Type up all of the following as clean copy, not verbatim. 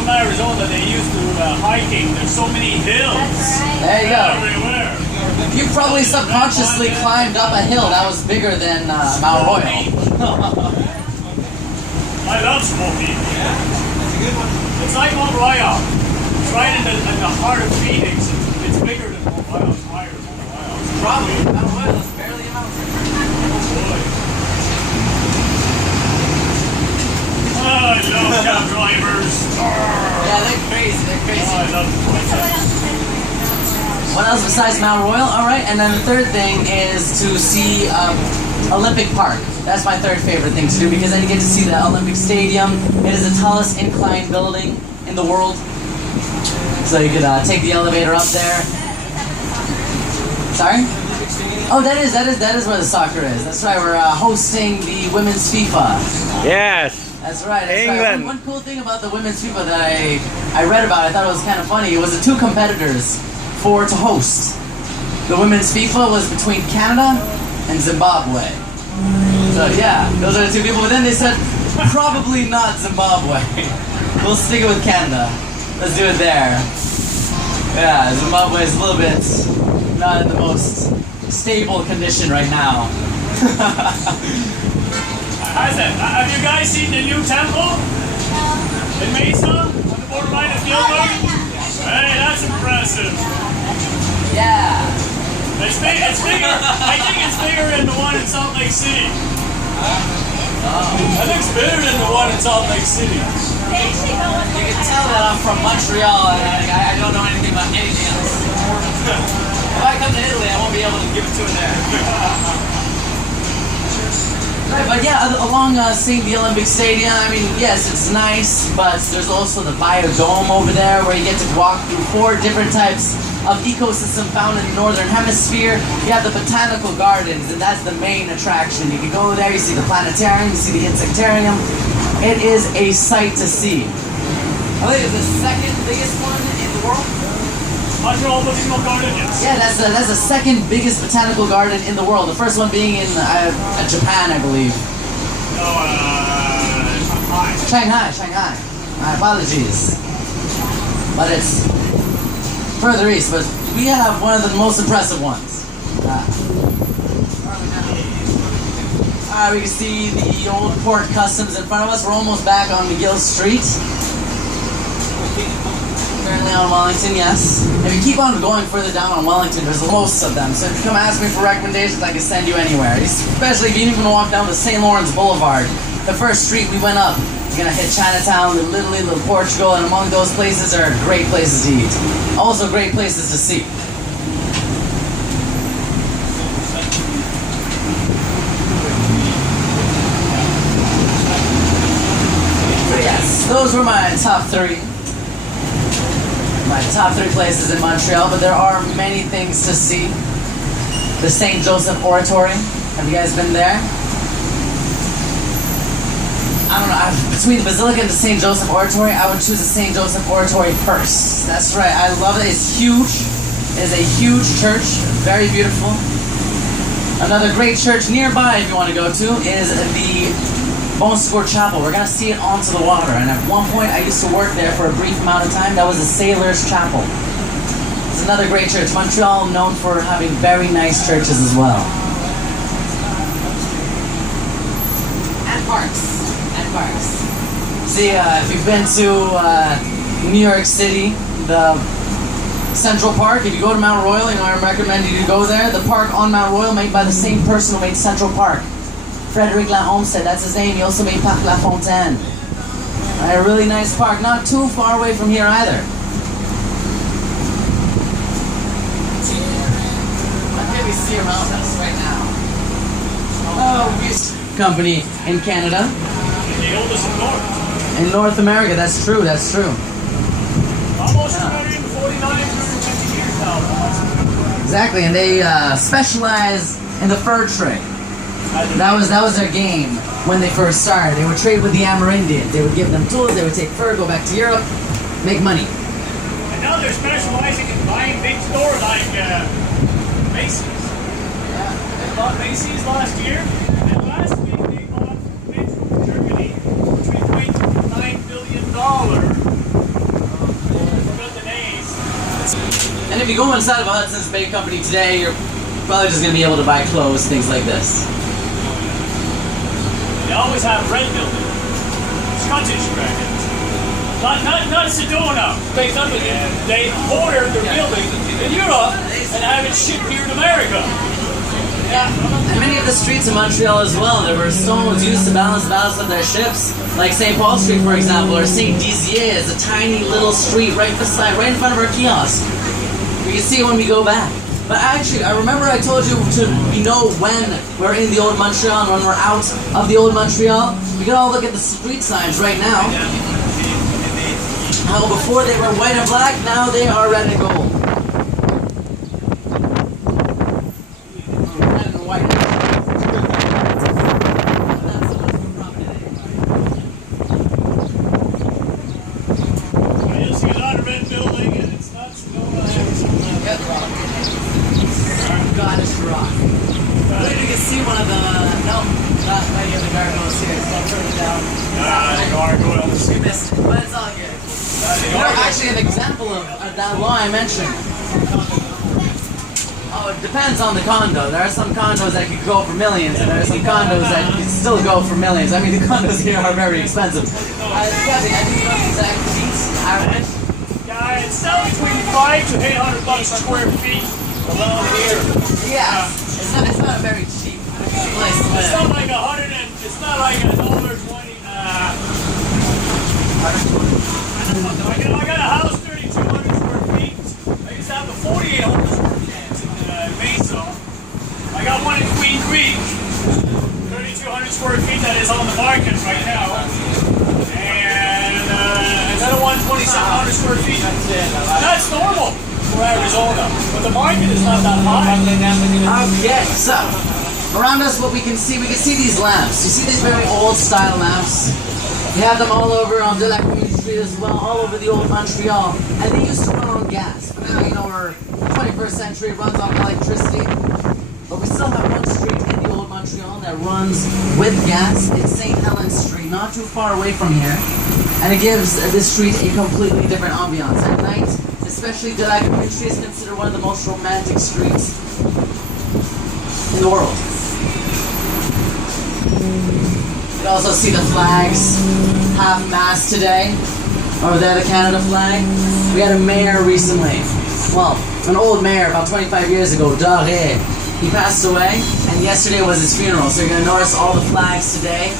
from Arizona, they used to hiking. There's so many hills. There you go. Everywhere. You probably subconsciously climbed up a hill that was bigger than Mount Royal. I love Smoky. It's like Montreal. It's right in the heart of Phoenix. It's bigger than Montreal. It's higher than Montreal. Probably. Mount Royal is barely a mountain. Oh boy. Oh, I love cab drivers. Yeah, they're crazy. They're crazy. Oh, I love them. What else besides Mount Royal? All right, and then the third thing is to see Olympic Park. That's my third favorite thing to do because then you get to see the Olympic Stadium. It is the tallest inclined building in the world. So you could take the elevator up there. Sorry? Oh, that is where the soccer is. That's right. We're hosting the women's FIFA. Yes. That's right. That's England. Right. One cool thing about the women's FIFA that I read about, I thought it was kind of funny. It was the two competitors to host. The women's FIFA was between Canada and Zimbabwe. So yeah, those are the two people. But then they said probably not Zimbabwe. We'll stick it with Canada. Let's do it there. Yeah, Zimbabwe is a little bit not in the most stable condition right now. Have you guys seen the new temple in Mesa on the borderline of Gilbert? Hey, that's impressive. Yeah. It's bigger. I think it's bigger than the one in Salt Lake City. I think it's bigger than the one in Salt Lake City. You can tell that I'm from Montreal and I don't know anything about anything else. If I come to Italy, I won't be able to give it to it there. Right, but yeah, along seeing the Olympic Stadium, I mean, yes, it's nice, but there's also the Biodome over there where you get to walk through 4 different types of ecosystem found in the Northern Hemisphere. You have the Botanical Gardens, and that's the main attraction. You can go there, you see the planetarium, you see the insectarium. It is a sight to see. I think it's the second biggest one in the world. Montreal Botanical Garden, yes. Yeah, that's the second biggest botanical garden in the world. The first one being in Japan, I believe. No, Shanghai. My apologies. But it's further east, but we have one of the most impressive ones. We can see the old port customs in front of us. We're almost back on McGill Street. Currently on Wellington, yes. If you keep on going further down on Wellington, there's most of them. So if you come ask me for recommendations, I can send you anywhere. Especially if you even walk down the St. Lawrence Boulevard. The first street we went up, you're gonna hit Chinatown, Little Italy, Little Portugal, and among those places are great places to eat. Also great places to see. So yes, those were my top 3. My top 3 places in Montreal, but there are many things to see. The St. Joseph Oratory. Have you guys been there? I don't know, between the Basilica and the St. Joseph Oratory, I would choose the St. Joseph Oratory first. That's right, I love it. It's huge. It is a huge church, very beautiful. Another great church nearby, if you want to go to, is the Bon Secours Chapel. We're going to see it onto the water. And at one point, I used to work there for a brief amount of time. That was the Sailor's Chapel. It's another great church. Montreal known for having very nice churches as well. And parks. See, if you've been to New York City, the Central Park, if you go to Mount Royal, I recommend you to go there. The park on Mount Royal made by the same person who made Central Park. Frederic Laomstead, that's his name. He also made Parc La Fontaine. A really nice park, not too far away from here either. I'll maybe see around us right now. Oh, Vieux company in Canada. the oldest in North. In North America, that's true, that's true. Almost 249, 250 years now. Exactly, and they specialize in the fur trade. That was their game when they first started. They would trade with the Amerindians. They would give them tools, they would take fur, go back to Europe, make money. And now they're specializing in buying big stores like Macy's. Yeah. They bought Macy's last year, and last week they bought Germany, which we paid $9 billion And if you go inside of a Hudson's Bay company today, you're probably just going to be able to buy clothes, things like this. They always have red building. Scottish red. Not Sedona. They order their building in Europe and have it shipped here to America. Yeah. And many of the streets in Montreal as well, there were stones used to balance the ballast of their ships. Like St. Paul Street, for example, or St. Dizier is a tiny little street right in front of our kiosk. We can see it when we go back. But actually, I remember I told you to know when we're in the old Montreal and when we're out of the old Montreal. We can all look at the street signs right now. How before they were white and black, now they are red and gold. Red and white. You'll see a lot of red building and it's not Scottish rock. You can see one of the not many of the gargoyles here. So I'll turn it down. the gargoyles. We missed it, but it's all good. Actually, an example of that law I mentioned. Oh, it depends on the condo. There are some condos that could go for millions, and there are some condos that could still go for millions. I mean, the condos here are very expensive. I think the exact seats average. Yeah, it's selling between $500 to $800 a square feet around here. Yeah, it's not a very cheap place to It's live. not like it's not like $1.20. I got a house 3,200 square feet. I used to have a 4,800 square feet in Mesa. I got one in Queen Creek, 3,200 square feet that is on the market right now. And another one, 2,700 square feet. That's normal for Arizona, but the market is not that high. Okay, so around us, what we can see these lamps. You see these very old style lamps? You have them all over on De La Commune Street as well, all over the old Montreal. And they used to run on gas. But now, you know, we're 21st century, runs on electricity. But we still have one street in the old Montreal that runs with gas. It's St. Helens Street, not too far away from here. And it gives this street a completely different ambiance. At night, especially De La Commune Street is considered one of the most romantic streets in the world. You can also see the flags, half-mast today. Over there, the Canada flag. We had a mayor recently. Well, an old mayor about 25 years ago, Doré. He passed away, and yesterday was his funeral. So you're going to notice all the flags today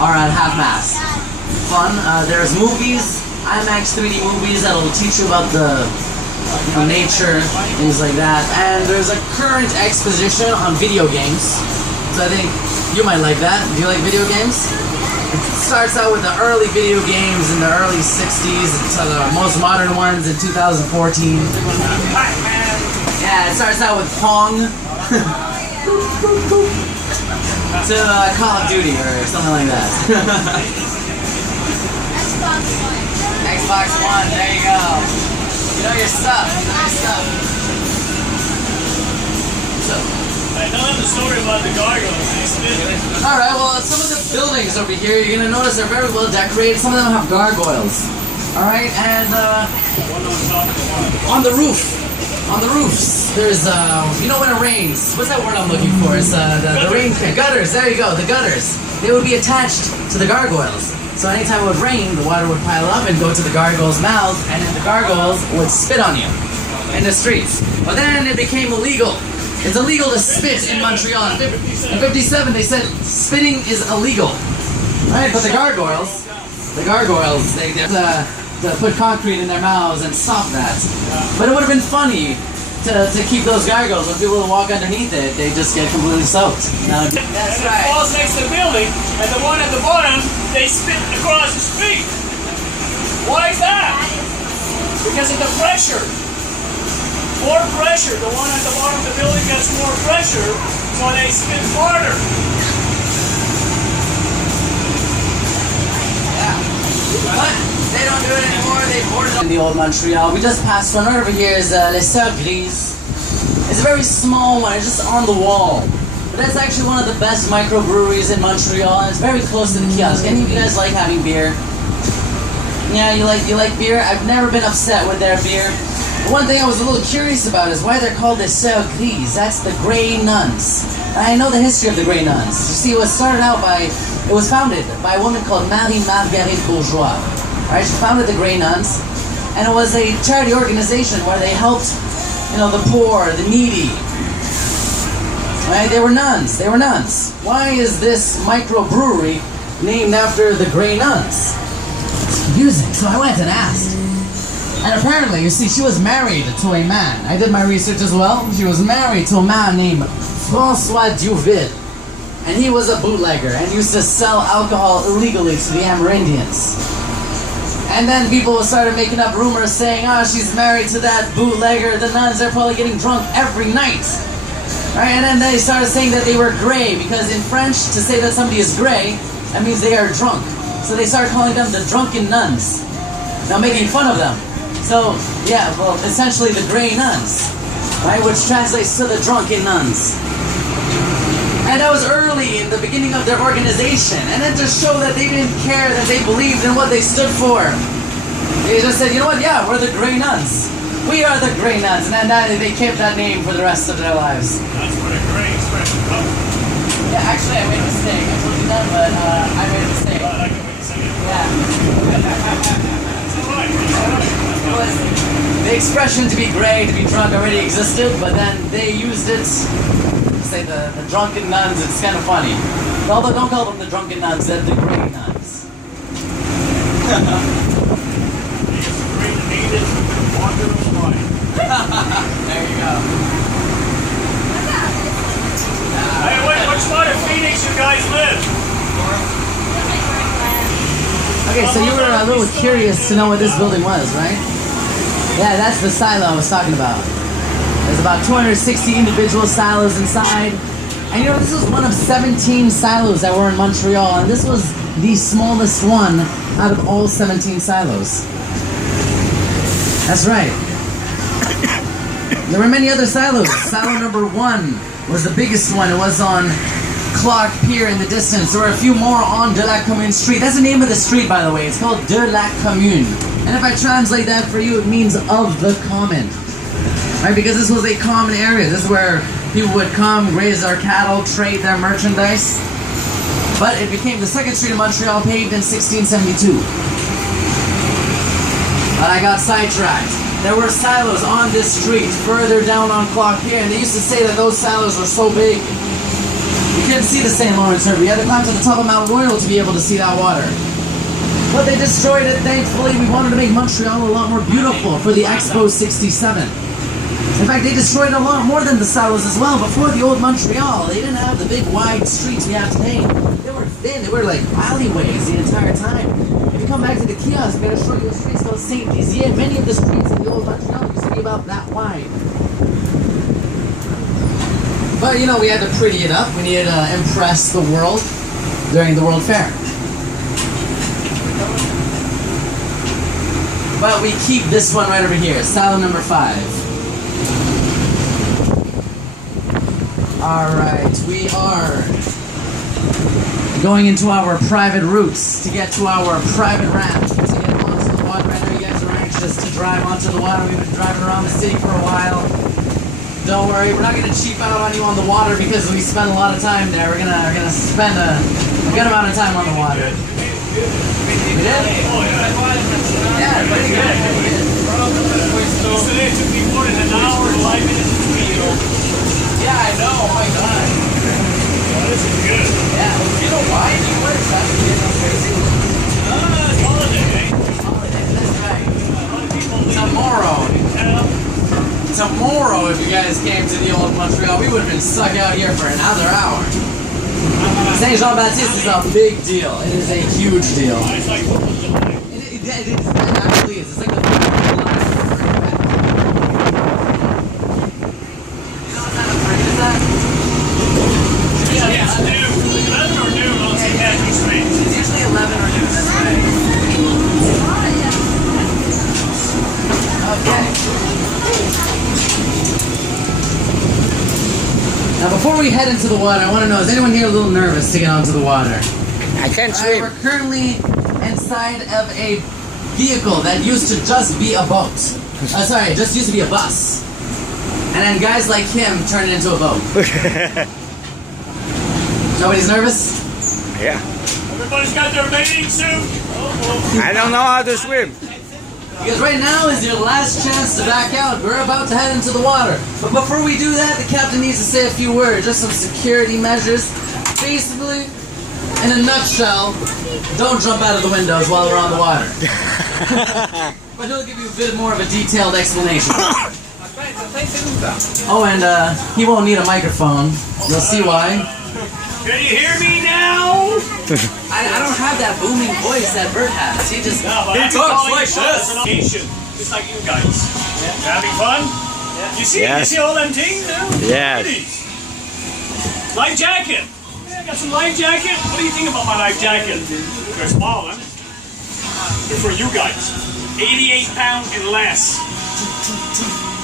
are at half-mast. Fun. There's movies, IMAX 3D movies that'll teach you about the nature, things like that. And there's a current exposition on video games. So I think you might like that. Do you like video games? It starts out with the early video games in the early 60s to the most modern ones in 2014. Yeah, it starts out with Pong to Call of Duty or something like that. Xbox One, there you go. You know your stuff. So. I don't have the story about the gargoyles. Alright, well, some of the buildings over here, you're going to notice they're very well decorated. Some of them have gargoyles. Alright, and on the roofs, there's, you know when it rains, what's that word I'm looking for? It's the rain, gutters, there you go, the gutters. They would be attached to the gargoyles. So anytime it would rain, the water would pile up and go to the gargoyle's mouth, and then the gargoyles would spit on you in the streets. But then it became illegal. It's illegal to spit in Montreal. In 57, they said spitting is illegal. Right, but the gargoyles, they to put concrete in their mouths and stop that. But it would have been funny to keep those gargoyles. When people would walk underneath it, they just get completely soaked. Now, that's right. It falls next to the building, and the one at the bottom, they spit across the street. Why is that? Because of the pressure. More pressure. The one at the bottom of the building gets more pressure, so they spin harder. Yeah. But they don't do it anymore. They boarded up in the old Montreal. We just passed one over here. Is Les Sœurs Grises. It's a very small one. It's just on the wall. But that's actually one of the best microbreweries in Montreal. And it's very close to the kiosk. Any of you guys like having beer? Yeah, you like beer? I've never been upset with their beer. One thing I was a little curious about is why they're called the Sœurs Grises. That's the Grey Nuns. I know the history of the Grey Nuns. You see, it was founded by a woman called Marie-Marguerite Bourgeois. Right? She founded the Grey Nuns, and it was a charity organization where they helped, the poor, the needy. Right? They were nuns. They were nuns. Why is this microbrewery named after the Grey Nuns? It's confusing. So I went and asked. And apparently, you see, she was married to a man. I did my research as well. She was married to a man named François Duville. And he was a bootlegger and used to sell alcohol illegally to the Amerindians. And then people started making up rumors saying, she's married to that bootlegger. The nuns are probably getting drunk every night. Right? And then they started saying that they were gray, because in French, to say that somebody is gray, that means they are drunk. So they started calling them the drunken nuns. Now making fun of them. So, yeah, well, essentially the Grey Nuns, right, which translates to the drunken nuns. And that was early in the beginning of their organization. And then to show that they didn't care, that they believed in what they stood for. They just said, you know what, yeah, we're the Grey Nuns. We are the Grey Nuns. And then they kept that name for the rest of their lives. That's where the Grey expression comes from. Yeah, actually, I made a mistake. I told you that, but I made a mistake. I can wait to say it. Yeah. It's all right. The expression to be grey, to be drunk already existed, but then they used it to say the drunken nuns. It's kind of funny. Although don't call them the drunken nuns, they're the Grey Nuns. Great needed wanderer's wine. There you go. Hey, wait, which part of Phoenix you guys live? Okay, so you were a little curious to know what this building was, right? Yeah, that's the silo I was talking about. There's about 260 individual silos inside. And this was one of 17 silos that were in Montreal, and this was the smallest one out of all 17 silos. That's right. There were many other silos. Silo number 1 was the biggest one. It was on Clark Pier in the distance. There were a few more on De la Commune Street. That's the name of the street, by the way. It's called De la Commune. And if I translate that for you, it means of the common. Right? Because this was a common area. This is where people would come, graze their cattle, trade their merchandise. But it became the second street in Montreal, paved in 1672. But I got sidetracked. There were silos on this street, further down on Clark Pier, and they used to say that those silos were so big, you couldn't see the St. Lawrence River. You had to climb to the top of Mount Royal to be able to see that water. But they destroyed it, thankfully. We wanted to make Montreal a lot more beautiful for the Expo 67. In fact, they destroyed a lot more than the silos as well. Before the old Montreal, they didn't have the big wide streets we have today. They were thin, they were like alleyways the entire time. If you come back to the kiosk, I'm going to show you a street called Saint-Dizier. Many of the streets in the old Montreal used to be about that wide. But we had to pretty it up. We needed to impress the world during the World Fair. But we keep this one right over here, silo number 5. Alright, we are going into our private routes to get to our private ramp to get onto the water. I know you guys are anxious to drive onto the water. We've been driving around the city for a while. Don't worry, we're not going to cheap out on you on the water because we spend a lot of time there. We're gonna spend a good amount of time on the water. We did? Yeah, pretty good. Today it took me more than an hour and 5 minutes to meet you. Yeah, I know. Oh my god. This is good. Yeah. You know why? You were exactly getting crazy. It's holiday, eh? Holiday. That's right. A lot of people leave. Tomorrow, if you guys came to the old Montreal, we would have been stuck out here for another hour. Saint Jean-Baptiste is a big deal. It is a huge deal. It's like It actually is. It's like the 4th of July. You know what kind of parade is that? it's noon. 11 or noon on St. Patrick's Street. It's usually 11 or noon. That's right. Okay. Now, before we head into the water, I want to know, is anyone here a little nervous to get onto the water? I can't swim. We're currently inside of a vehicle that used to just be a boat. Sorry, just used to be a bus. And then guys like him turned it into a boat. Nobody's nervous? Yeah. Everybody's got their bathing suit. I don't know how to swim. Because right now is your last chance to back out. We're about to head into the water. But before we do that, the captain needs to say a few words. Just some security measures. Basically, in a nutshell, don't jump out of the windows while we're on the water. But he'll give you a bit more of a detailed explanation. Oh, and he won't need a microphone. You'll see why. Can you hear me now? I don't have that booming voice that Bert has. He just He talks like this. Just like you guys. Having fun? You see, Yes. you see all them things now? Yes. Look at these. Life jacket. Yeah, I got some life jacket. What do you think about my life jacket? They're small, huh? They're for you guys. 88 pounds and less.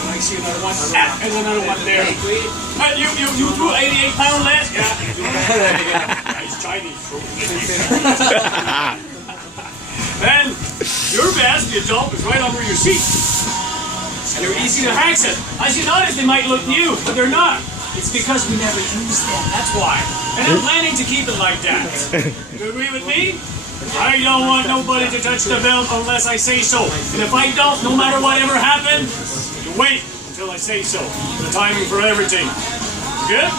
I see another one. Ah, there's another one there. You threw 88 pounds less? Yeah. Yeah, he's Chinese. Then your best, your jump is right under your seat. And they're easy to access. As you notice, they might look new, but they're not. It's because we never use them. That's why. And I'm planning to keep it like that. You agree with me? I don't want nobody to touch the belt unless I say so. And if I don't, no matter whatever happens, you wait until I say so. The timing for everything. Good?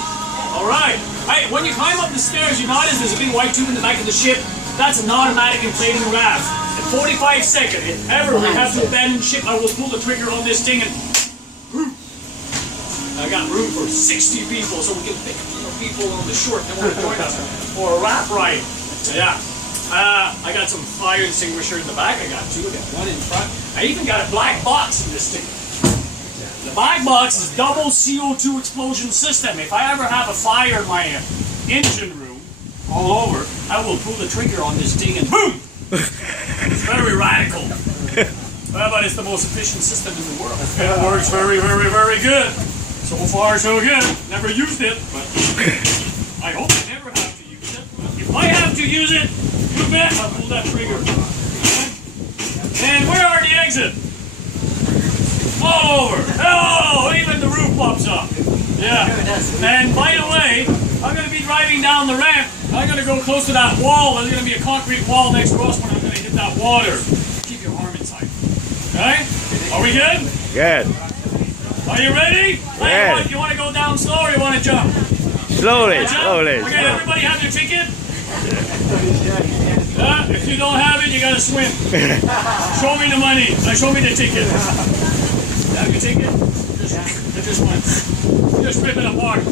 Alright. Hey, when you climb up the stairs, you notice there's a big white tube in the back of the ship. That's an automatic inflating raft. At 45 seconds, if ever we have to abandon ship, I will pull the trigger on this thing and... I got room for 60 people, so we can pick people on the shore that want to join us for a raft ride. Yeah. I got some fire extinguisher in the back. I got two. I got one in front. I even got a black box in this thing. The black box is double CO2 explosion system. If I ever have a fire in my engine room all over, I will pull the trigger on this thing and boom! It's very radical. But it's the most efficient system in the world. It works very, very, very good. So far, so good. Never used it, but I hope I never have to use it. If I have to use it, you bet I'll pull that trigger. Okay? And where are the exit? All over. Oh, even the roof pops up. Yeah. And by the way, I'm going to be driving down the ramp. I'm going to go close to that wall. There's going to be a concrete wall next to us when I'm going to hit that water. Keep your arm inside. Okay? Are we good? Good. Are you ready? Yeah. You want to go down slow or you want to jump? Slowly, Jump? slowly. Okay, everybody have their ticket? If you don't have it, you gotta swim. Show me the money. Show me the ticket. Have your ticket? Just one. Just rip it apart.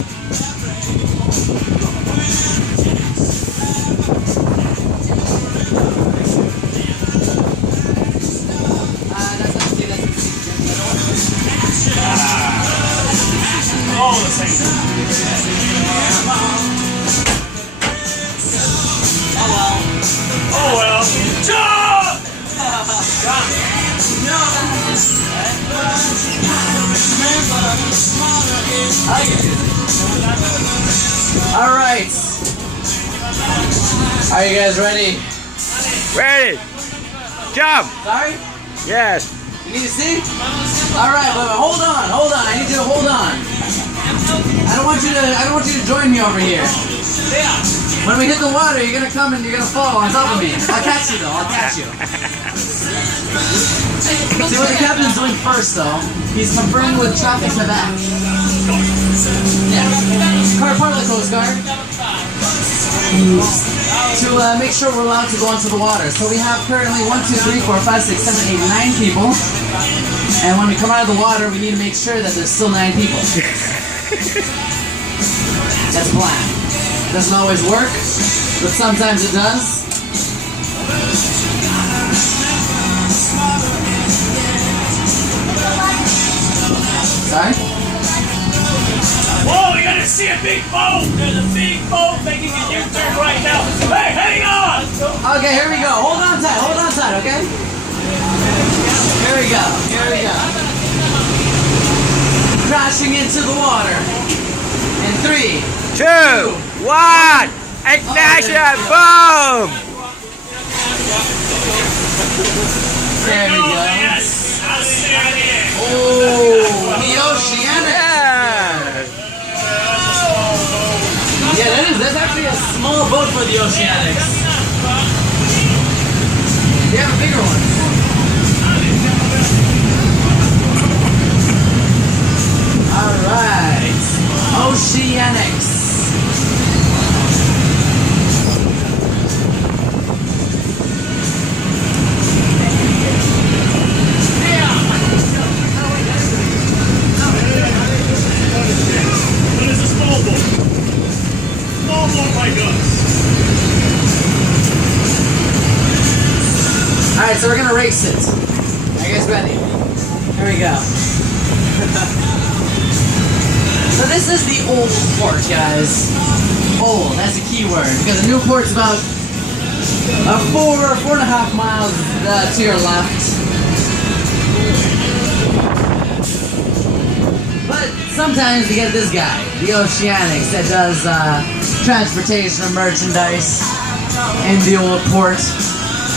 All the same. Oh well. Jump! All right. Are you guys ready? Ready. Jump. Sorry? Yes. You need to see? All right, but hold on. I need you to hold on. I don't want you to join me over here. When we hit the water, you're gonna come and you're gonna fall on top of me. I'll catch you though. I'll catch you. See what the captain's doing first though? He's conferring with traffic in the back. Yeah. Part of the Coast Guard. To make sure we're allowed to go into the water. So we have currently 1, 2, 3, 4, 5, 6, 7, 8, 9 people. And when we come out of the water, we need to make sure that there's still 9 people. That's the plan. Doesn't always work, but sometimes it does. Sorry? Whoa, we gotta see a big boat! There's a big boat making a U-turn right now. Hey, hang on! Okay, here we go. Hold on tight, okay? Here we go. Crashing into the water. In 3, 2, 1. Ignition. Boom. There we go. Yes. Outstanding. Oh, the Oceanic. Yeah, that's actually a small boat for the Oceanics. You have a bigger one. Alright. Oceanics. What is a small boat? Small boat like us. Alright, so we're gonna race it. Are you guys ready? Here we go. So this is the old port, guys. Old, that's a key word, because the new port's about 4.5 miles to your left. But sometimes you get this guy, the Oceanics, that does transportation of merchandise in the old port.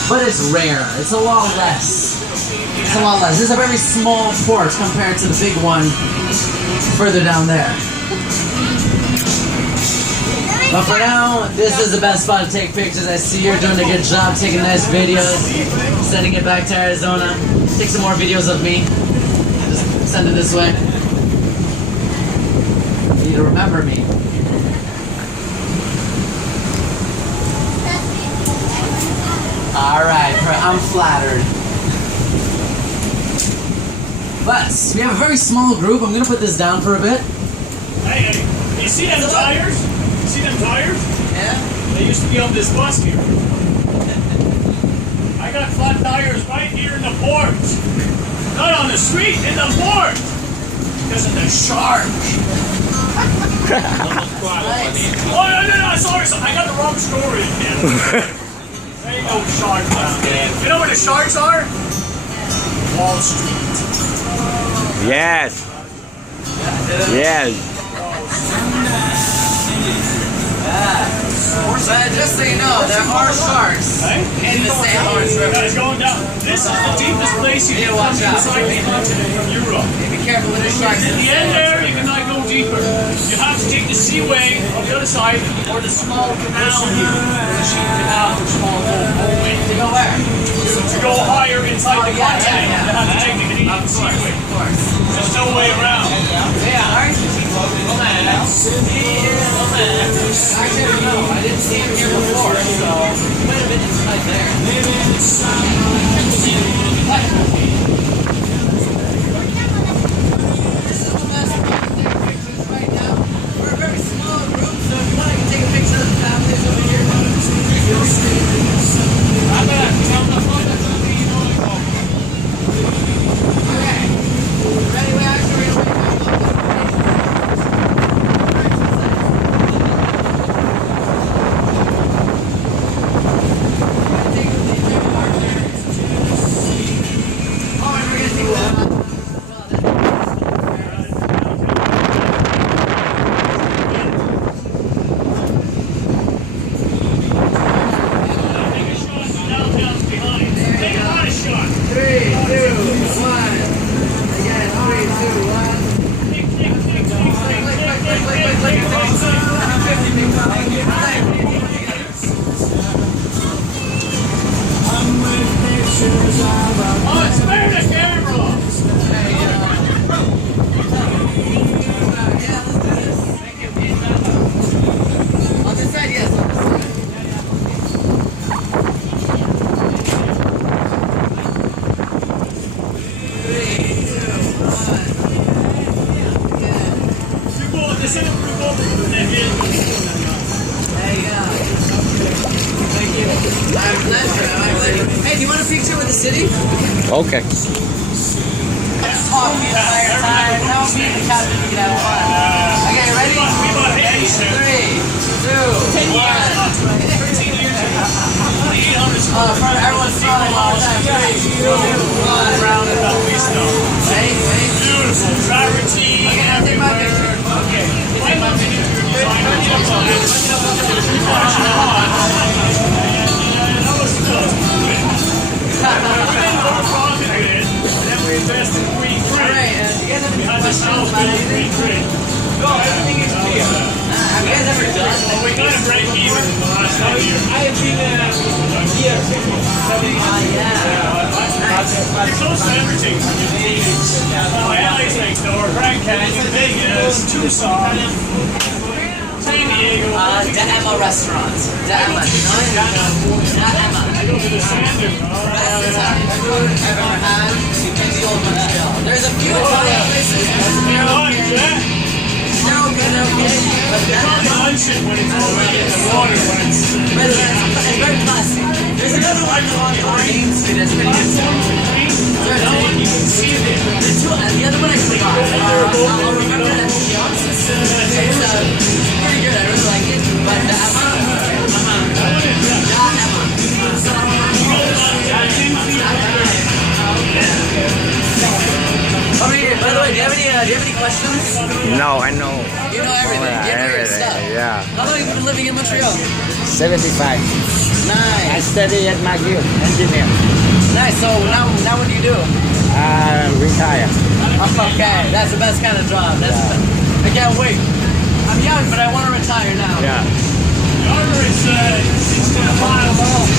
But it's rare. It's a lot less. It's a lot less. This is a very small port compared to the big one further down there. But for now, this is the best spot to take pictures. I see you're doing a good job taking nice videos, sending it back to Arizona. Take some more videos of me. Just send it this way. You need to remember me. Alright, I'm flattered. But we have a very small group. I'm gonna put this down for a bit. Hey, you see them tires? You see them tires? Yeah? They used to be on this bus here. I got flat tires right here in the port. Not on the street, in the port. Because of the shark. Oh, no, sorry. I got the wrong story again. There ain't no sharks down there. You know where the sharks are? Wall Street. Yes. Yes. But just so you know, there are sharks in the St. Lawrence River. Guys, going down. This is the deepest place you can watch out. inside the continent from Europe. Be careful with the sharks. In the end there, you cannot go deeper. You have to take the seaway on the other side, or the small canal here. The sheep canal, or small boatway. To go where? To go higher inside the continent, yeah. you have to take the Canadian seaway. Of course. There's no way around. Yeah, aren't you? Actually, no, I didn't see him here before, so he might have been inside there. This is the best spot to take pictures right now. We're a very small group, so if you want, you can take a picture of the families over here. Feel free. Okay. Ready? We actually are going to Hey, do you want a picture with the city? Okay. Talk the entire time. Now me and the captain can have fun. Okay, ready? 3, 2, 1. Everyone's smiling all the time. 3, 2, 1. Round and up, we snow. Ready? Beautiful. Travertine. Okay, now take my picture. Okay. I'm looking at your design. close to everything. LA's next door, Grand Canyon, Vegas, Tucson, San Diego. The Emma restaurant. The Emma. The Emma. I go to the Sander. Best Italian food I've ever had in the old Montreal. There's a few Italian places. They're okay, but You can't lunch it when it's already in the water, when it's... it's very classy. There's another one on Main Street that's pretty good. You can see it. There's two, and the other one I forgot. I'll remember that kiosk. It's pretty good. I really like it. But the Emma. By the way, do you have any questions? No, I know. You know everything. You know your stuff. Yeah. How long have you been living in Montreal? 75. Nice. I study at McGill, engineer. Nice. So now what do you do? Retire. Okay, that's the best kind of job. I can't wait. I'm young, but I want to retire now. Yeah. However, it's 10 miles long.